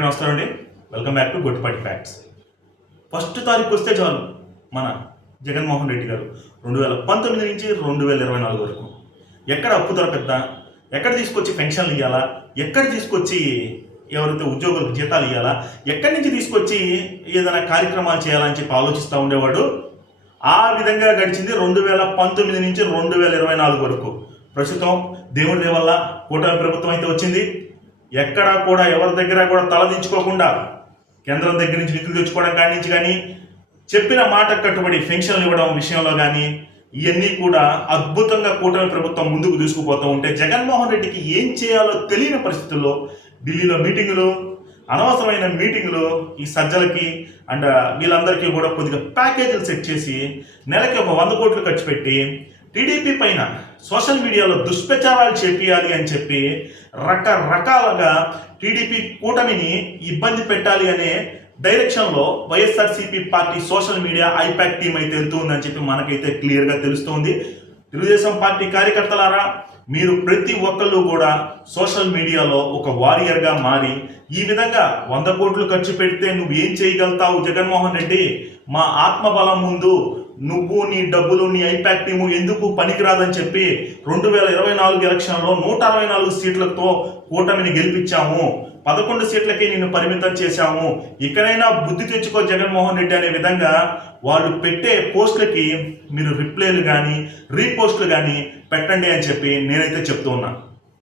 నమస్కారం అండి. Welcome back to Gottipati facts first తారీఖు వస్తే చాలు మన జగన్మోహన్ రెడ్డి గారు రెండు వేల పంతొమ్మిది నుంచి రెండు వేల ఇరవై నాలుగు వరకు. ఎక్కడ అప్పు దొరకద్దా? ఎక్కడ తీసుకొచ్చి పెన్షన్లు ఇవ్వాలా ఎక్కడ తీసుకొచ్చి ఎవరైతే ఉద్యోగులకు జీతాలు ఇవ్వాలా ఎక్కడి నుంచి తీసుకొచ్చి ఏదైనా కార్యక్రమాలు చేయాలని చెప్పి ఆలోచిస్తూ ఉండేవాడు? ఆ విధంగా గడిచింది రెండు వేల పంతొమ్మిది నుంచి రెండు వేల ఇరవై నాలుగు వరకు. ప్రస్తుతం దేవుడి వల్ల కూటమి ప్రభుత్వం అయితే వచ్చింది. ఎక్కడా కూడా ఎవరి దగ్గర కూడా తలదించుకోకుండా కేంద్రం దగ్గర నుంచి నిధులు తెచ్చుకోవడం కాడి నుంచి కానీ చెప్పిన మాట కట్టుబడి పెన్షన్లు ఇవ్వడం విషయంలో కానీ ఇవన్నీ కూడా అద్భుతంగా కూటమి ప్రభుత్వం ముందుకు తీసుకుపోతూ ఉంటే జగన్మోహన్ రెడ్డికి ఏం చేయాలో తెలియని పరిస్థితుల్లో ఢిల్లీలో మీటింగులు అనవసరమైన మీటింగులు ఈ సజ్జలకి అండ్ వీళ్ళందరికీ కూడా కొద్దిగా ప్యాకేజీలు సెట్ చేసి నెలకి ఒక వంద కోట్లు ఖర్చు పెట్టి టీడీపీ పైన సోషల్ మీడియాలో దుష్ప్రచారాలు చేపియాలి అని చెప్పి రకరకాలుగా టీడీపీ కూటమిని ఇబ్బంది పెట్టాలి అనే డైరెక్షన్లో YSRCP party social media IPAC team అయితే వెళ్తుందని చెప్పి మనకైతే క్లియర్గా తెలుస్తోంది. తెలుగుదేశం పార్టీ కార్యకర్తలారా మీరు ప్రతి ఒక్కళ్ళు కూడా సోషల్ మీడియాలో ఒక వారియర్గా మారి ఈ విధంగా వంద కోట్లు ఖర్చు పెడితే నువ్వు ఏం చేయగలుగుతావు జగన్మోహన్ రెడ్డి? మా ఆత్మబలం ముందు నువ్వు నీ డబ్బులు నీ ఐపాక్ టీము ఎందుకు పనికిరాదని చెప్పి రెండు వేల ఇరవై నాలుగు ఎలక్షన్లో నూట అరవై నాలుగు సీట్లతో కూటమిని గెలిపించాము. పదకొండు సీట్లకి నిన్ను పరిమితం చేశాము. ఇక్కడైనా బుద్ధి తెచ్చుకో జగన్మోహన్ రెడ్డి అనే విధంగా వాళ్ళు పెట్టే పోస్టులకి మీరు రిప్లైలు కానీ రీపోస్టులు కానీ పెట్టండి అని చెప్పి నేనైతే చెప్తూ ఉన్నాను